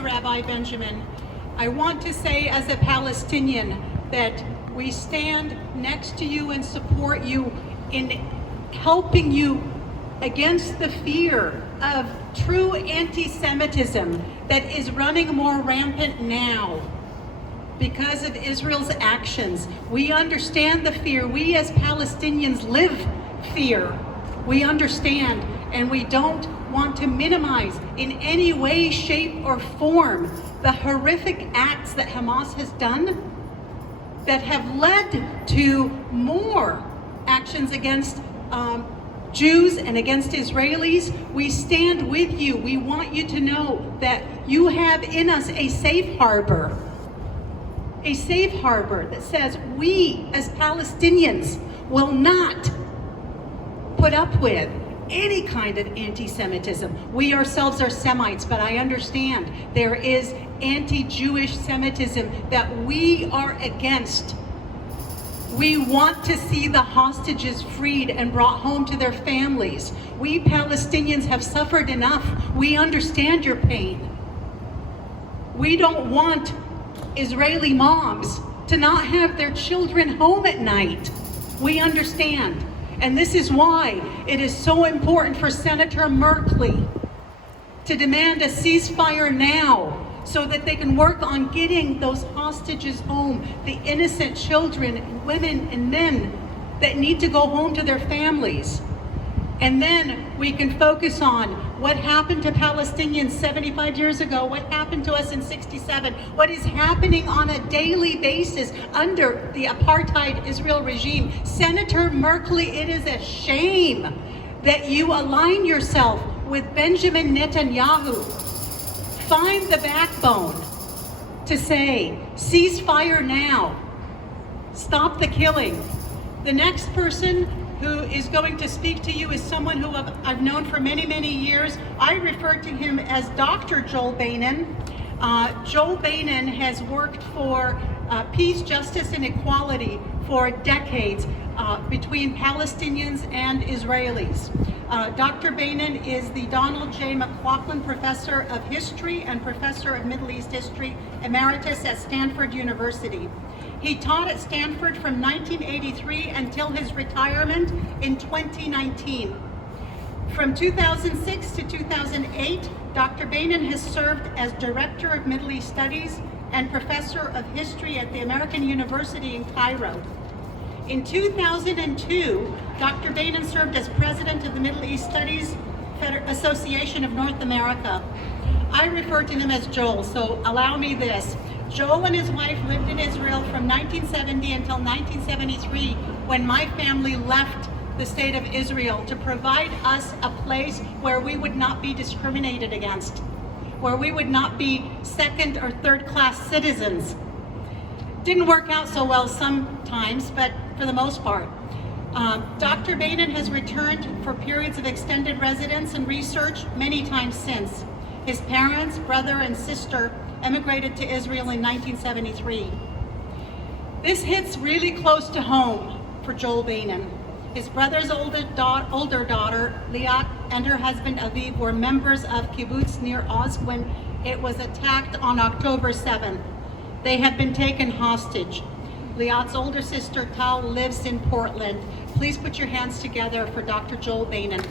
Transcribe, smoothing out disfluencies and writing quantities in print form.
you, Rabbi Benjamin. I want to say as a Palestinian that we stand next to you and support you in helping you against the fear of true anti-Semitism that is running more rampant now because of Israel's actions. We understand the fear. We as Palestinians live fear. We understand, and we don't want to minimize in any way, shape, or form the horrific acts that Hamas has done that have led to more actions against Jews and against Israelis. We stand with you. We want you to know that you have in us a safe harbor that says we as Palestinians will not put up with any kind of anti-Semitism. We ourselves are Semites, but I understand there is anti-Jewish Semitism that we are against. We want to see the hostages freed and brought home to their families. We Palestinians have suffered enough. We understand your pain. We don't want Israeli moms to not have their children home at night. We understand. And this is why it is so important for Senator Merkley to demand a ceasefire now so that they can work on getting those hostages home, the innocent children, women, and men that need to go home to their families. And then we can focus on what happened to Palestinians 75 years ago, what happened to us in 67, what is happening on a daily basis under the apartheid Israel regime. Senator Merkley, it is a shame that you align yourself with Benjamin Netanyahu. Find the backbone to say, ceasefire now, stop the killing. The next person who is going to speak to you is someone who I've known for many, many years. I refer to him as Dr. Joel Bainan. Joel Bainan has worked for peace, justice, and equality for decades between Palestinians and Israelis. Dr. Bainan is the Donald J. McLaughlin Professor of History and Professor of Middle East History Emeritus at Stanford University. He taught at Stanford from 1983 until his retirement in 2019. From 2006 to 2008, Dr. Bainan has served as Director of Middle East Studies and Professor of History at the American University in Cairo. In 2002, Dr. Bainan served as President of the Middle East Studies Association of North America. I refer to him as Joel, so allow me this. Joel and his wife lived in Israel from 1970 until 1973, when my family left the state of Israel to provide us a place where we would not be discriminated against, where we would not be second or third class citizens. Didn't work out so well sometimes, but for the most part. Dr. Bainan has returned for periods of extended residence and research many times since. His parents, brother, and sister emigrated to Israel in 1973. This hits really close to home for Joel Bainan. His brother's older daughter, Liat, and her husband, Aviv, were members of kibbutz near Oz when it was attacked on October 7th. They have been taken hostage. Liat's older sister, Tal, lives in Portland. Please put your hands together for Dr. Joel Bainan.